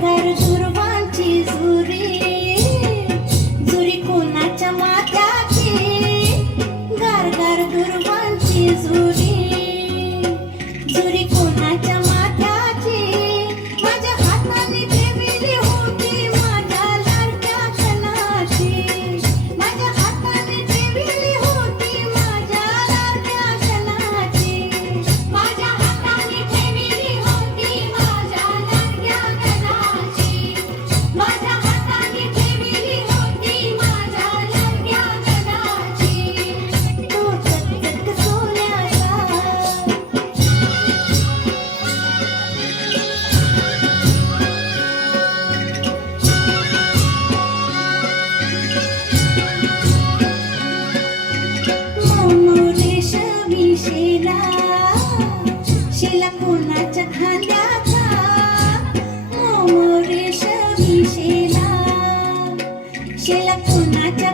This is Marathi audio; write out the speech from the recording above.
घर दुर्वांची जुरी, जुरी कोणाच्या माथ्याची, घर घर दुर्वांची जुरी, जुरी कोणाच्या माथ्याची, माझ्या हाताने ठेवली होती माझ्या लाडक्या कणाची, माझ्या हाताने ठेवली होती माझ्या लाडक्या कणाची, माझ्या हाताने ठेवली होती माझ्या लाडक्या कणाची, माझ्या हाताने ठेवली होती माझ्या लाडक्या कणाची. तो चकचक सोन्याचा, रेशमी शेला, शेला कोणाच्या खांद्याचा, रेशमी शेला, शेला कोणाच्या